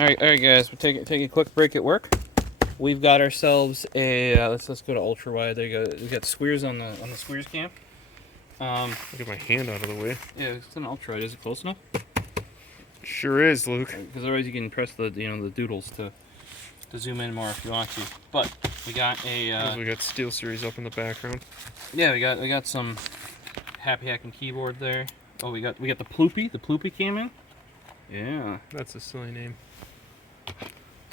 All right, guys. We're taking a quick break at work. We've got ourselves a let's go to ultra wide. There you go. We got squares on the squares cam. Get my hand out of the way. Yeah, it's an ultra wide. Is it close enough? Sure is, Luke. Because otherwise you can press the the doodles to zoom in more if you want to. But we got a we got SteelSeries up in the background. yeah, we got some happy hacking keyboard there. Oh, we got the Ploopy. The Ploopy came in. Yeah, That's a silly name.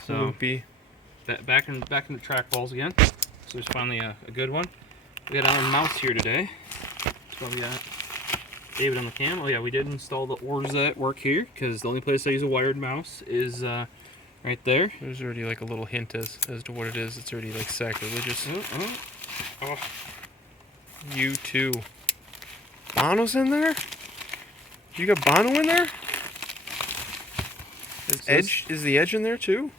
so Ploopy. back in the track balls again. So there's finally a good one. We got our mouse here today. That's why we got David on the cam. Oh yeah, we did install the Orza at work here because the only place I use a wired mouse is right there. There's already like a little hint as to what it is. It's already like sacrilegious. Oh. You too. Bono's in there? You got Bono in there? Is the Edge in there too?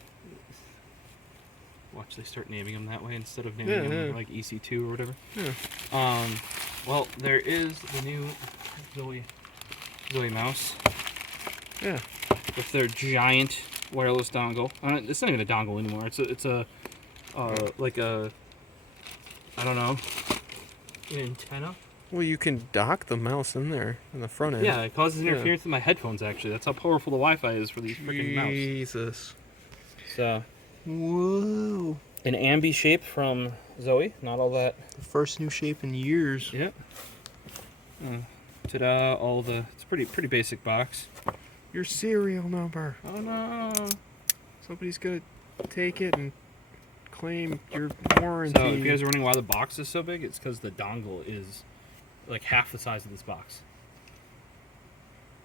Watch, they start naming them that way instead of naming them like EC2 or whatever. Yeah. Well, there is the new Zowie mouse. Yeah. With their giant wireless dongle. It's not even a dongle anymore. It's a like a, I don't know, an antenna. Well, you can dock the mouse in there in the front end. Yeah, it causes interference with my headphones. Actually, that's how powerful the Wi-Fi is for these freaking mouse. Jesus. So. Whoa. An ambi shape from Zowie. Not all that. The first new shape in years. Yep. Ta-da! It's pretty basic box. Your serial number. Oh no! Somebody's gonna take it and claim your warranty. So if you guys are wondering why the box is so big, it's because the dongle is like half the size of this box.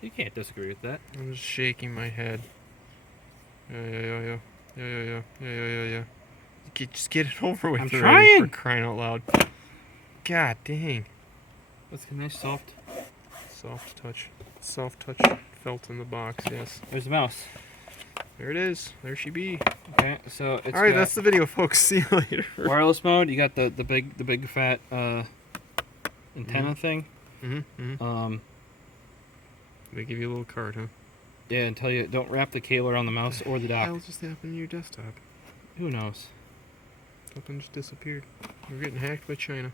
You can't disagree with that. I'm just shaking my head. Yeah. Just get it over with. I'm already, trying. for crying out loud. God dang. That's a nice soft touch felt in the box. Yes. There's the mouse. There it is. There she be. Okay, so it's all right. That's the video, folks. See you later. Wireless mode. You got the big fat antenna thing. They give you a little card, huh? Yeah, and tell you don't wrap the cable around the mouse or the dock. What the hell just happened to your desktop? Who knows? Something just disappeared. You're getting hacked by China.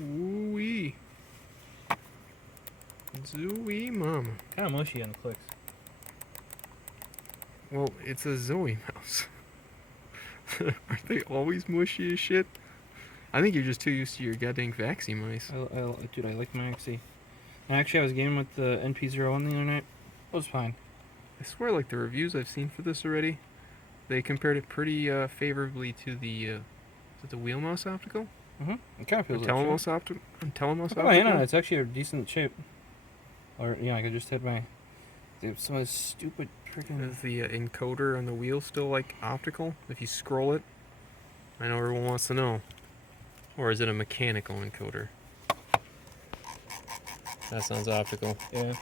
Ooh-wee. Zowie mama. Kind of mushy on the clicks. Well, it's a Zowie mouse. Aren't they always mushy as shit? I think you're just too used to your goddamn Vaxi mice. Dude, I like my Vaxi. And actually, I was gaming with the NP01 the other night. It was fine. I swear, like, the reviews I've seen for this already, they compared it pretty favorably to the wheel mouse optical. It kind of feels like Telemouse optical. Oh, yeah, no, it's actually a decent shape. Or, I could just hit my... Some of this stupid freaking... Is the encoder on the wheel still, like, optical? If you scroll it? I know everyone wants to know. Or is it a mechanical encoder? That sounds optical. Yeah.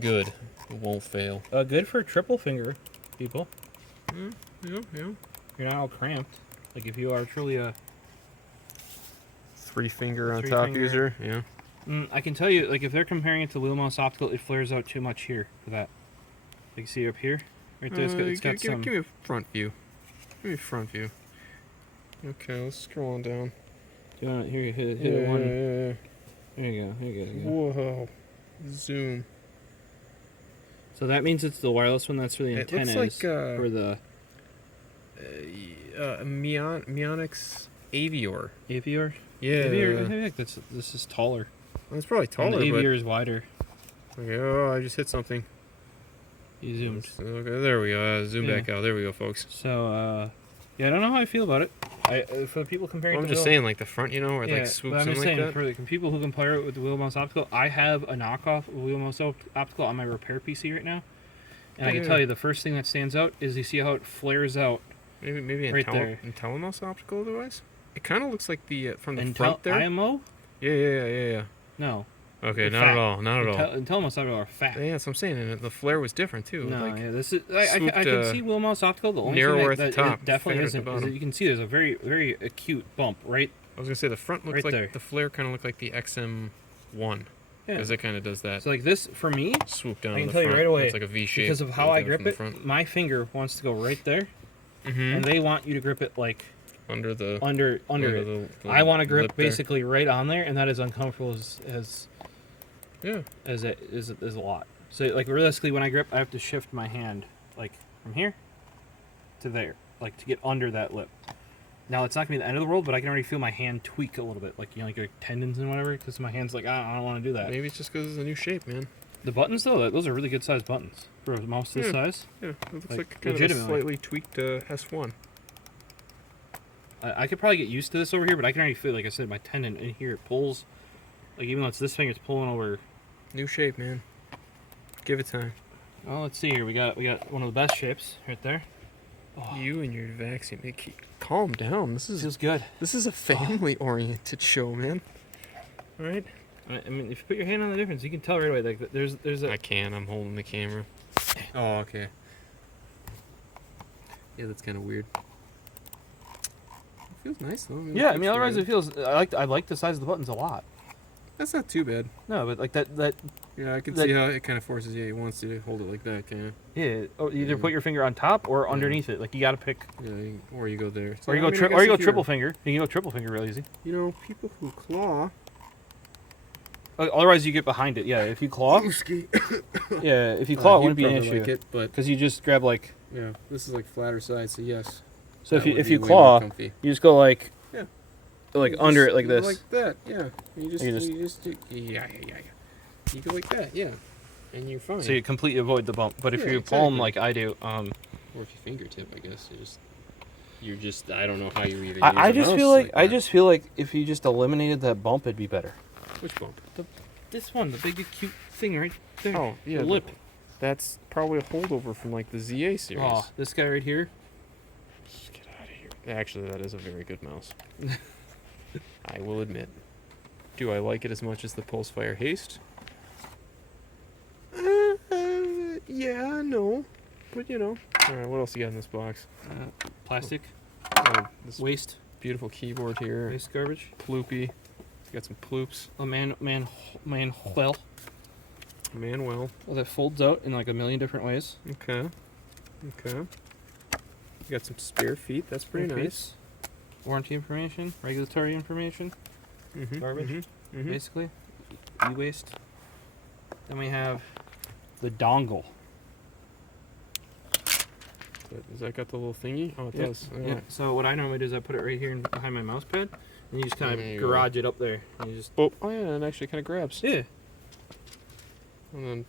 Good. It won't fail. Good for triple finger people. Yeah. You're not all cramped. Like if you are truly a... Three finger on top user? Yeah. I can tell you, like if they're comparing it to wheel mouse optical, it flares out too much here for that. You can see up here? Right there, it's got some... Give me a front view. Give me a front view. Okay, let's scroll on down. Do you want to, here, hit it one. Yeah. There you go. Whoa. Zoom. So that means it's the wireless one that's for the antennas. It looks like for the Mionix Avior. Avior? Yeah. Avior, I think this is taller. Well, it's probably taller, and the but... Avior is wider. Okay, oh, I just hit something. You zoomed. Okay, there we go. Zoom back out. There we go, folks. So, yeah, I don't know how I feel about it. For the people comparing I'm to just saying, like, the front, where it, like, swoops but I'm in just like saying, that. for the people who compare it with the wheel mouse optical, I have a knockoff wheel mouse optical on my repair PC right now. And I can tell you, the first thing that stands out is you see how it flares out. Maybe right there. Telemouse optical device? It kind of looks like the, from the front there. IMO? Yeah. No. Okay, not at all. Telemouse optical are fat. Yeah, that's what I'm saying. And the flare was different, too. No, like, yeah, this is... I can see wheel mouse optical. The only narrower thing at the top, it definitely fatter at the isn't is that bottom. you can see there's a very, very acute bump, right? I was going to say, the front looks Right like... there. The flare kind of looked like the XM1. Because it kind of does that. So like this, for me, Swoop down. I can the tell front. you right away. It's like a V shape. Because of how I grip it, front. my finger wants to go right there, Mm-hmm. and they want you to grip it like under it. The I want to grip basically right on there, and that is uncomfortable as it is a lot. So like realistically, when I grip, I have to shift my hand like from here to there, like to get under that lip. Now it's not gonna be the end of the world, but I can already feel my hand tweak a little bit, like like your tendons and whatever, because my hand's like I don't want to do that. Maybe it's just because it's a new shape, man. The buttons though, those are really good sized buttons for a mouse this size. Yeah, it looks like kind of a slightly tweaked S1. I could probably get used to this over here, but I can already feel, like I said, my tendon in here, it pulls. Like even though it's this finger, it's pulling over. New shape, man. Give it time. Well, let's see here. We got one of the best shapes right there. Oh. You and your vaccine. Calm down. This feels good. This is a family-oriented show, man. All right. I mean, if you put your hand on the difference, you can tell right away. Like there's a. I can. I'm holding the camera. Oh, okay. Yeah, that's kind of weird. It feels nice though. Yeah, I mean, otherwise it feels. I like the size of the buttons a lot. That's not too bad. No, but like that. Yeah, I can see how it kind of forces you. He wants to hold it like that, kind of. Yeah, or either put your finger on top or underneath it. Like you got to pick. Yeah, or you go there. So, or you go triple finger. You can go triple finger real easy. You know, people who claw. Otherwise, you get behind it. Yeah, if you claw. Yeah, if you claw, it wouldn't be an issue. Like it, but because you just grab like. Yeah, this is like flatter side, so yes. So if you claw, you just go like. Yeah. Like you under it like this. Like that, yeah. You just do, yeah. You go like that, yeah. And you're fine. So you completely avoid the bump. But if you palm like I do, or if you fingertip, I guess you're just I don't know how you even. I just feel like if you just eliminated that bump, it'd be better. Which bump? This one, the big cute thing right there. Oh yeah, the lip. That's probably a holdover from like the ZA series. Oh, this guy right here. Get out of here. Actually, that is a very good mouse. I will admit. Do I like it as much as the Pulsefire Haste? Yeah, no. But you know. Alright, what else you got in this box? Plastic. This waste. Beautiful keyboard here. Waste garbage. Ploopy. Got some ploops. A Manuel. Manuel. Well, that folds out in like a million different ways. Okay. You got some spare feet. That's pretty nice. Warranty information. Regulatory information. Garbage. Basically. E-waste. Then we have the dongle. Does that got the little thingy? Oh, it does. Yeah. Right. So what I normally do is I put it right here behind my mouse pad, and you just kind of garage it up there. And you just. Oh yeah, and it actually kind of grabs. Yeah. And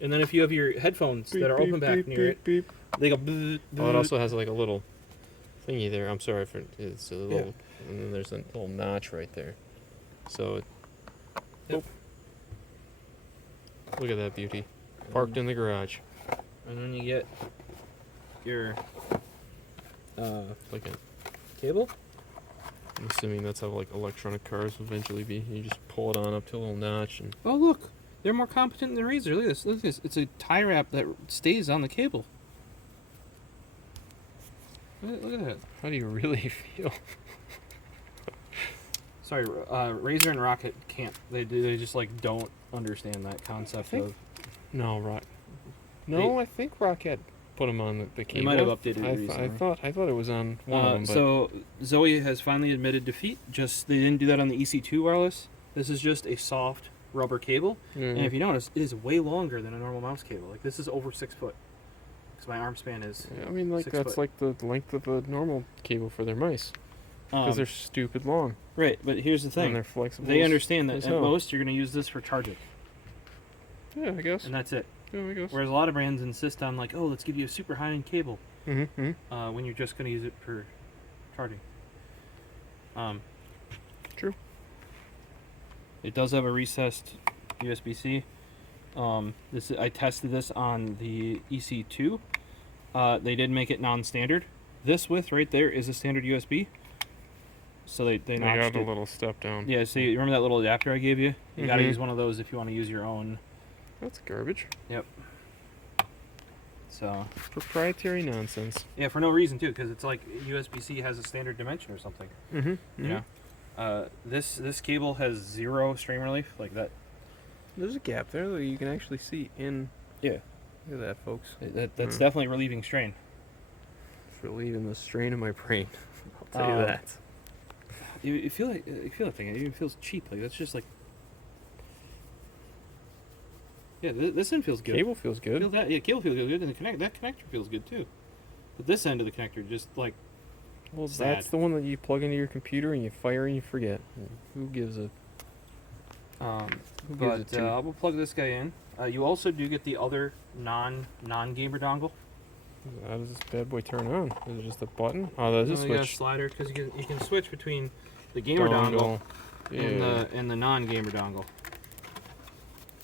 then if you have your headphones that are open back near it, they go. Oh, it also has like a little thingy there. I'm sorry for it's a little, and then there's a little notch right there. So. Look at that beauty. Parked in the garage. And then you get your like a cable. I'm assuming that's how like electronic cars will eventually be. You just pull it on up to a little notch and. Oh look, they're more competent than the Razor. Look at this. Look at this. It's a tie wrap that stays on the cable. Look at that. How do you really feel? Sorry, Razor and Roccat can't. They just like don't understand that concept of. No, I think Roccat put them on the cable. They might have updated it recently. I thought it was on one of them. But so Zowie has finally admitted defeat. Just they didn't do that on the EC2 wireless. This is just a soft rubber cable, and if you notice, it is way longer than a normal mouse cable. Like this is over 6 foot. Because my arm span is. Yeah, I mean, like that's like the length of the normal cable for their mice. Because they're stupid long. Right, but here's the thing. And they're flexible. They understand that at most you're going to use this for charging. Yeah, I guess. And that's it. Yeah, I guess. Whereas a lot of brands insist on like, oh, let's give you a super high-end cable. When you're just going to use it for charging. True. It does have a recessed USB-C. I tested this on the EC2. They did make it non-standard. This width right there is a standard USB. So they notched got a little step down. Yeah, so you remember that little adapter I gave you? You got to use one of those if you want to use your own. That's garbage. Yep. So. Proprietary nonsense. Yeah, for no reason too, because it's like USB-C has a standard dimension or something. Yeah. This cable has 0 strain relief, like that. There's a gap there that you can actually see in. Yeah. Look at that, folks. That's definitely relieving strain. It's relieving the strain in my brain. I'll tell you that. You feel that thing. It even feels cheap. Like that's just like. Yeah, this end feels good. Cable feels good. Cable feels good, and that connector feels good too. But this end of the connector just like. Well, sad. that's the one that you plug into your computer and you fire and you forget. Who gives a? We'll plug this guy in. You also do get the other non-gamer dongle. How does this bad boy turn on? Is it just a button? Oh, there's a You got a switch. slider because you can switch between the gamer dongle Yeah. and the non-gamer dongle.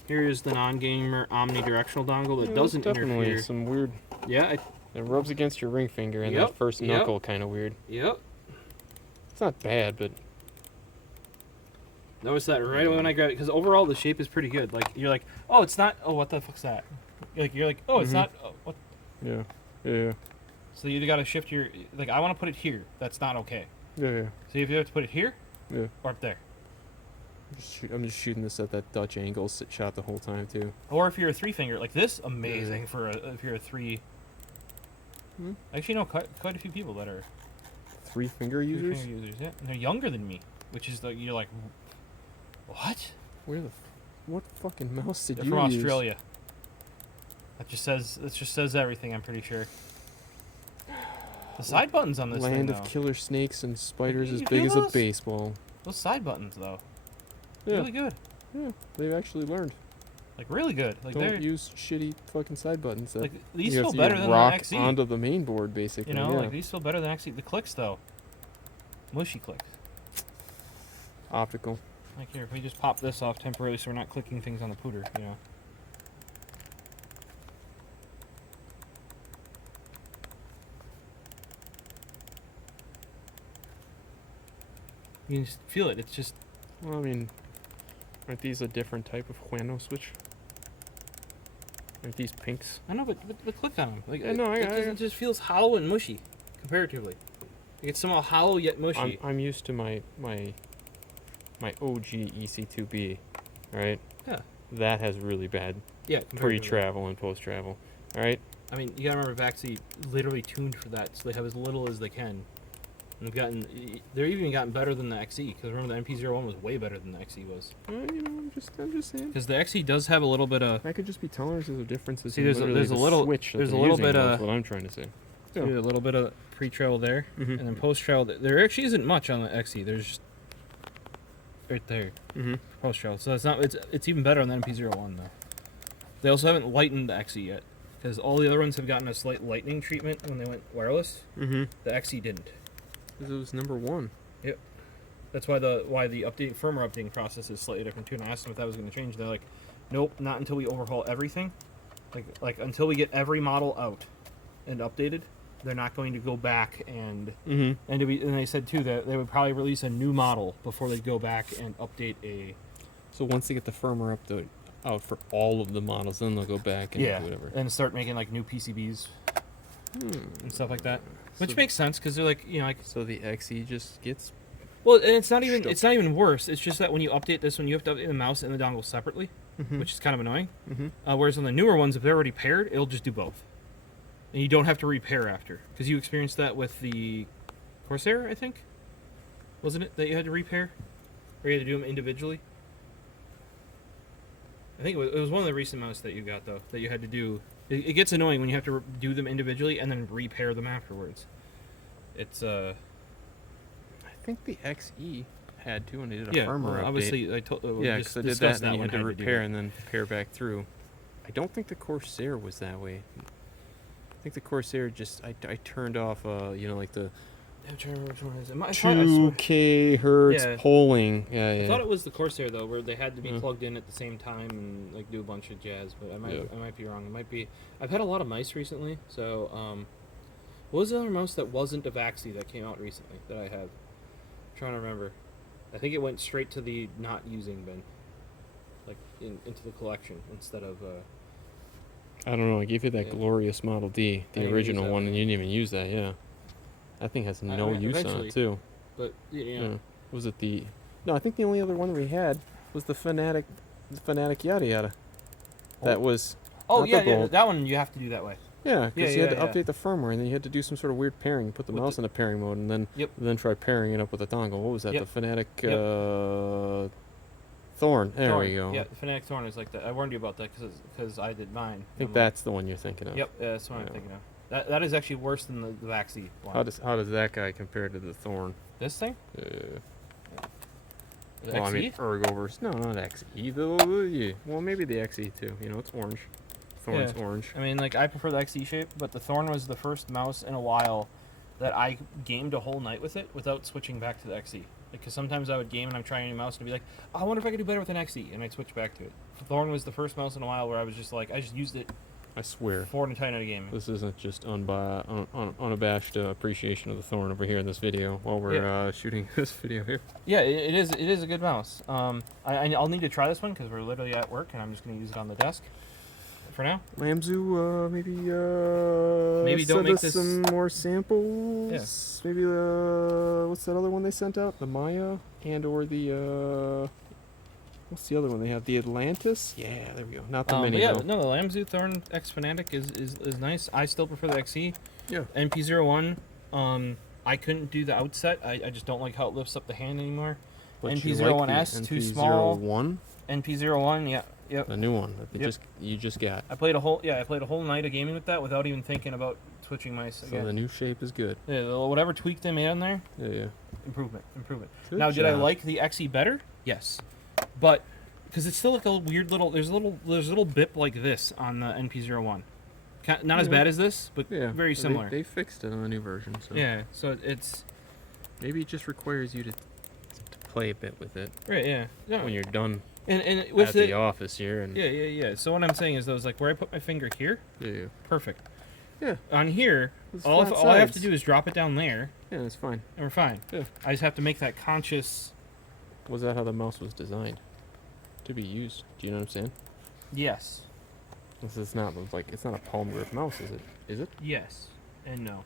Here is the non-gamer omnidirectional dongle that doesn't definitely interfere. some weird. Yeah. It rubs against your ring finger and Yep, that first yep. knuckle kind of weird. Yep. It's not bad, but Notice that right away when I grab it, because overall the shape is pretty good. Like you're like, oh, it's not. Oh, what the fuck's that? You're like, oh, it's not. Oh, what? yeah, yeah, So you got to shift your. Like I want to put it here. That's not okay. yeah. So if you have to put it here, Yeah. or up there, I'm just shooting this at that Dutch angle shot the whole time too. or if you're a 3-finger like this, amazing for if you're a 3. I actually know quite a few people that are 3-finger users. 3-finger users, yeah, and they're younger than me, which is like you're like, what? What fucking mouse did They're you from use? Australia. That just says everything. I'm pretty sure. The side buttons on this Land thing, of though. killer snakes and spiders You as feel big as a those? baseball. Those side buttons, though, Yeah, really good. yeah. They've actually learned. Like really good. Like they're Don't use shitty fucking side buttons. That like these you have feel to better than the rock XE. onto the main board, basically. You know, yeah. like these feel better than XE. The clicks, though, mushy clicks. Optical. Like here, if we just pop this off temporarily, so we're not clicking things on the pooter, you know. You can just feel it. It's just Well, I mean, aren't these a different type of Huano switch? Aren't these pinks? I know, but the click on them, like I know, it just feels hollow and mushy, comparatively. Like it's somehow hollow yet mushy. I'm used to my OG EC2B, right? Yeah. That has really bad Yeah. comparatively. pre-travel and post-travel, all right? I mean, you gotta remember, Baxi literally tuned for that, so they have as little as they can. And they're even gotten better than the XE, because remember the MP01 was way better than the XE was. You know, I'm just saying. Because the XE does have a little bit of. That could just be tolerances of differences. See, in there's a literally the little- switch that there's a they're little using, bit that's of- what I'm trying to say. See, a little bit of pre-travel there, Mhm. and then post-travel. There actually isn't much on the XE. There's just right there Mm-hmm. post-travel. So it's not. It's even better on the MP01 though. They also haven't lightened the XE yet, because all the other ones have gotten a slight lightening treatment when they went wireless. Mm-hmm. The XE didn't. Because it was #1. That's why the firmware updating process is slightly different too. And I asked them if that was going to change. They're like, nope, not until we overhaul everything. Like until we get every model out and updated, they're not going to go back and Mm-hmm. and they said too that they would probably release a new model before they go back and update a So once they get the firmware update out for all of the models, then they'll go back and do whatever. and start making like new PCBs and stuff like that, which So- makes sense because they're like like. So the XE just gets. Well, and it's not Stuff. even worse. It's just that when you update this one, you have to update the mouse and the dongle separately, which is kind of annoying. Mm-hmm. Whereas on the newer ones, if they're already paired, it'll just do both, and you don't have to repair after. Because you experienced that with the Corsair, I think, wasn't it, that you had to repair, or you had to do them individually? I think it was one of the recent mouse that you got though that you had to do. It gets annoying when you have to do them individually and then repair them afterwards. It's I think the XE had to, and they did a yeah, firmware well, update. obviously I told Yeah, just because I did that, discussed and then you one, had to how repair do and then pair back through. I don't think the Corsair was that way. I think the Corsair just I turned off like the that. I'm trying to remember which one it is. I swear- 2K hertz Yeah. polling. Yeah, I yeah. thought it was the Corsair though, where they had to be Mm. plugged in at the same time and like do a bunch of jazz. But I might Yeah. be wrong. It might be. I've had a lot of mice recently, so what was the other mouse that wasn't a Vaxi that came out recently that I have? I'm trying to remember. I think it went straight to the not using bin, like into the collection instead of. I don't know. I gave you that Yeah. glorious Model D, I the didn't original use that one, and you didn't even use that. Yeah, that thing has no mean, use on eventually. it too. But Yeah. Was it the? No, I think the only other one we had was the Fanatic Fanatic yada yada. That was. Oh not yeah, the yeah. bolt. That one you have to do that way. Yeah, because you had to yeah. update the firmware, and then you had to do some sort of weird pairing. You put the With mouse in a pairing mode, and then Yep. try pairing it up with a dongle. What was that? Yep. The Fanatic Yep. Thorn. There Thorn. we go. Yeah, the Fanatic Thorn is like that. I warned you about that because I did mine. I think that's the one you're thinking of. Yep, that's what I'm thinking of. That is actually worse than the Vaxi one. How does that guy compare to the Thorn? This thing? The The I mean, XE? Ergo versus not XE. Well, maybe the XE too. You know, it's orange. Thorn's orange. I mean, like I prefer the XE shape, but the Thorn was the first mouse in a while that I gamed a whole night with it without switching back to the XE. Because sometimes I would game and I'm trying a new mouse and I'd be like, oh, I wonder if I could do better with an XE, and I'd switch back to it. Thorn was the first mouse in a while where I was just like, I just used it. I swear. For an entire night of gaming. This isn't just unabashed appreciation of the Thorn over here in this video while we're shooting this video here. Yeah, it is a good mouse. I'll need to try this one because we're literally at work and I'm just going to use it on the desk for now. Lamzu, maybe don't send make us this some more samples. Yeah. Maybe what's that other one they sent out? The Maya and or the what's the other one they have? The Atlantis? Yeah, there we go. Not the Mini. Yeah, though. no, the Lamzu Thorn X Fanatic is nice. I still prefer the XE. Yeah. NP01, I couldn't do the outset. I just don't like how it lifts up the hand anymore. But NP01S, too small. NP01? NP01, yeah. Yep. The new one that you just got. I played a whole night of gaming with that without even thinking about switching mice again. So the new shape is good. Yeah, whatever tweak they made on there. Yeah. Improvement. Good Now, job. did I like the XE better? Yes, but because it's still like a weird little. There's a little bip like this on the NP01. Not as bad as this, but very similar. They fixed it on the new version. So yeah, so it's maybe it just requires you to play a bit with it. Right. Yeah. When you're done. And with at the office here. And yeah. So what I'm saying is, those like where I put my finger here. Yeah. Perfect. Yeah. On here, all I have to do is drop it down there. Yeah, that's fine. And we're fine. Yeah. I just have to make that conscious. Was that how the mouse was designed to be used? Do you know what I'm saying? Yes. This is not like it's not a palm grip mouse, is it? Is it? Yes. And no.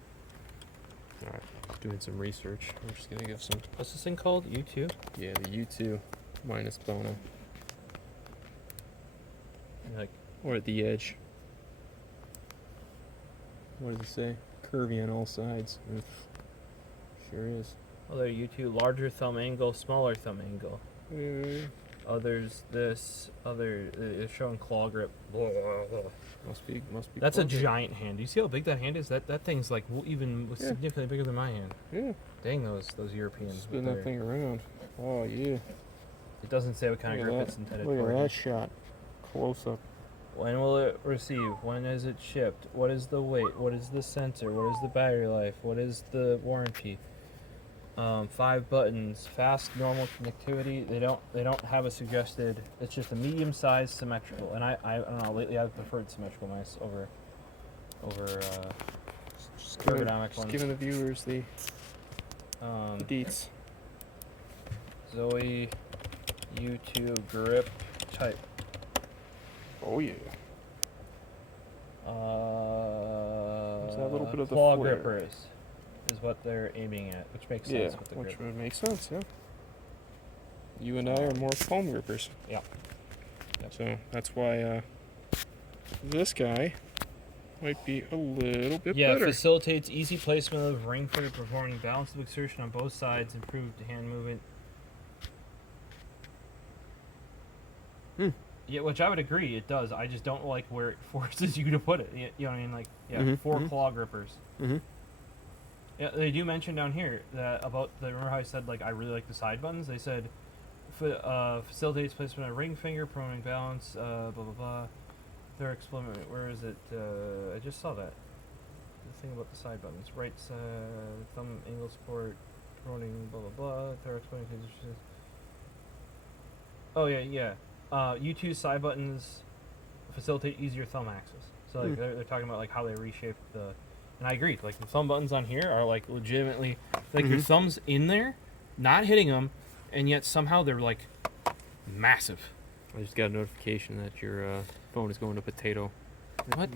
All right. Doing some research. I'm just gonna give some. What's this thing called? U2. Yeah, the U2 minus Bono. Like. Or at the edge. What does it say? Curvy on all sides. Sure is. Other U2, larger thumb angle, smaller thumb angle. Others, this, other, it's showing claw grip. Must be. That's a giant hand. Do you see how big that hand is? That thing's like significantly bigger than my hand. Yeah. Dang those Europeans. Spin that thing around. Oh yeah. It doesn't say what kind of grip it's intended for. Look at that shot. Close up. When will it receive? When is it shipped? What is the weight? What is the sensor? What is the battery life? What is the warranty? 5 buttons, fast, normal connectivity. They don't have a suggested. It's just a medium-sized symmetrical. And I don't know. Lately, I've preferred symmetrical mice over ergonomic ones. Giving the viewers the deets. Zowie U2 grip type. Oh yeah. There's that little bit of the claw flare. grippers is what they're aiming at, which makes sense with the grip. Which would make sense, yeah. You and I are more palm grippers. Yeah. Yep. So that's why this guy might be a little bit better. Facilitates easy placement of ring finger, performing balance of exertion on both sides, improved hand movement. Yeah, which I would agree, it does. I just don't like where it forces you to put it. You know what I mean? Like, 4 claw grippers. Yeah, they do mention down here that remember how I said, like, I really like the side buttons? They said, facilitates placement of ring finger, promoting balance, blah, blah, blah. They're exploring, where is it? I just saw that. The thing about the side buttons. Right, thumb angle support, promoting, blah, blah, blah. They're explaining. Oh, yeah. U2 side buttons facilitate easier thumb access. So like they're talking about like how they reshaped the, and I agree. Like the thumb buttons on here are like legitimately like your thumb's in there, not hitting them, and yet somehow they're like massive. I just got a notification that your phone is going to potato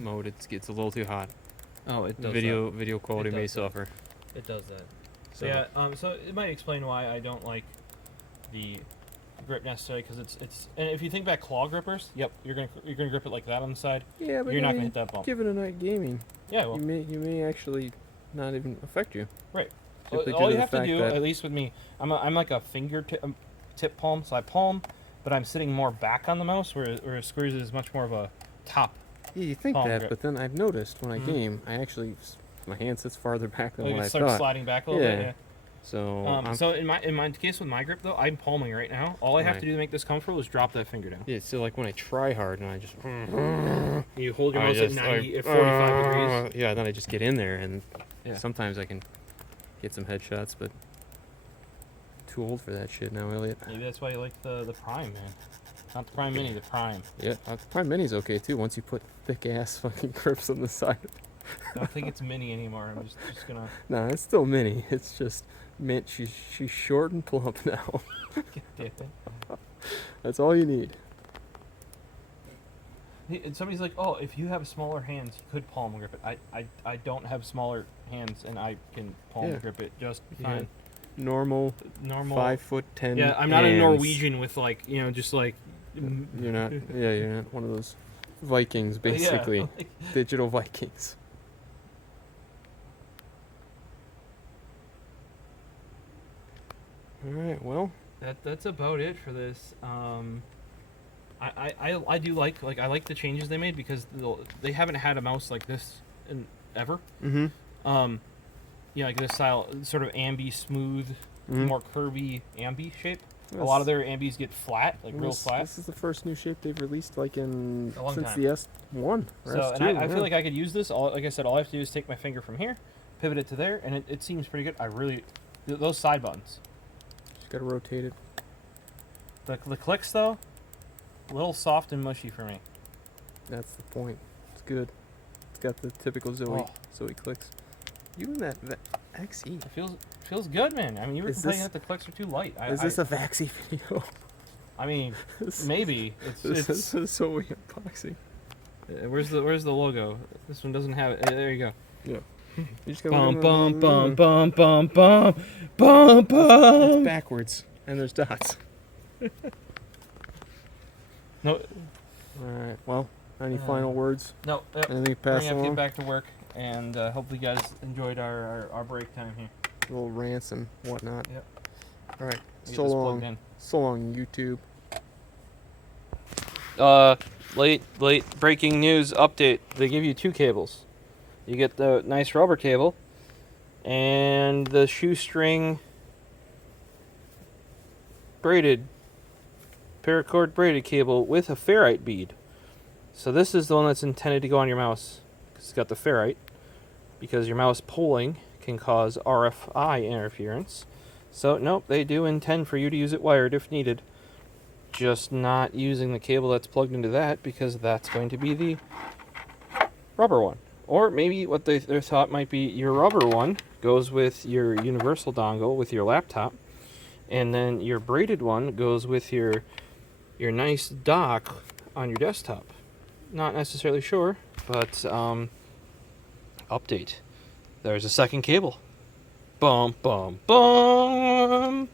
mode. It's a little too hot. Oh, it does. Video quality may suffer. It does that. So yeah. So it might explain why I don't like the grip necessarily because it's. And if you think back claw grippers, yep, you're gonna grip it like that on the side. Yeah, but you're not gonna hit that bump. Given a night gaming, Yeah, well, you may actually not even affect you. right. Simply All due you to have the to do, fact that- at least with me, I'm like a fingertip tip palm, so I palm, but I'm sitting more back on the mouse, where Squares is much more of a top. Yeah, you think palm that, grip. but then I've noticed when I game, I actually my hand sits farther back than Like what it I starts thought. sliding back a little bit. Yeah. So So in my case with my grip though, I'm palming right now. All I have Right. to do to make this comfortable is drop that finger down. yeah, so like when I try hard and I just You hold your I mouse just, at like, 45 degrees. Yeah, then I just get in there and Yeah. sometimes I can get some headshots, but too old for that shit now, Elliot. Maybe that's why you like the Prime, man. Not the Prime Mini, the Prime. Yeah, the Prime Mini's okay too. Once you put thick ass fucking grips on the side. I don't think it's Mini anymore. I'm just gonna. Nah, it's still Mini. It's just mint. She's short and plump now. Get it. That's all you need. And somebody's like, "Oh, if you have smaller hands, you could palm grip it." I don't have smaller hands, and I can palm Yeah. grip it just Yeah. fine. Normal Normal. 5'10". Yeah, I'm not a hands. Norwegian with like just like. You're not. Yeah, you're not one of those Vikings, basically. Yeah, like, Digital Vikings. All right. Well. that's about it for this. I do like I like the changes they made because they haven't had a mouse like this in ever. Mm-hmm. Like this style, sort of ambi smooth, Mhm. more curvy ambi shape. A lot of their ambis get flat, like real flat. This is the first new shape they've released, like in A long since time. the S1. Or So, S2, and I yeah. feel like I could use this. Like I said, all I have to do is take my finger from here, pivot it to there, and it seems pretty good. Those side buttons. Just gotta rotate it. The clicks though, a little soft and mushy for me. That's the point. It's good. It's got the typical Zowie clicks. You and that XE. It feels good, man. I mean, you were Is complaining this- that the clicks are too light. Is this a Vaxie video? I mean, maybe This it's. is a Zowie unboxing. Where's the logo? This one doesn't have it. There you go. Yeah. You just gotta Bum look bum at bum bum bum bum bum It's bum. backwards, and there's dots. No, All right. Well, any Uh, final words? no. Anything to We're pass gonna have to along? get back to work, and hopefully you guys enjoyed our break time here. Little rants and whatnot. Yep. All right. Get So this long. plugged in. So long, YouTube. Late breaking news update. They give you two cables. You get the nice rubber cable and the shoestring braided paracord braided cable with a ferrite bead. So this is the one that's intended to go on your mouse. It's got the ferrite because your mouse pulling can cause RFI interference. So nope, they do intend for you to use it wired if needed. Just not using the cable that's plugged into that because that's going to be the rubber one. Or maybe what their thought might be your rubber one goes with your universal dongle with your laptop, and then your braided one goes with your nice dock on your desktop. Not necessarily sure, but update. There's a second cable. Bum bum bum.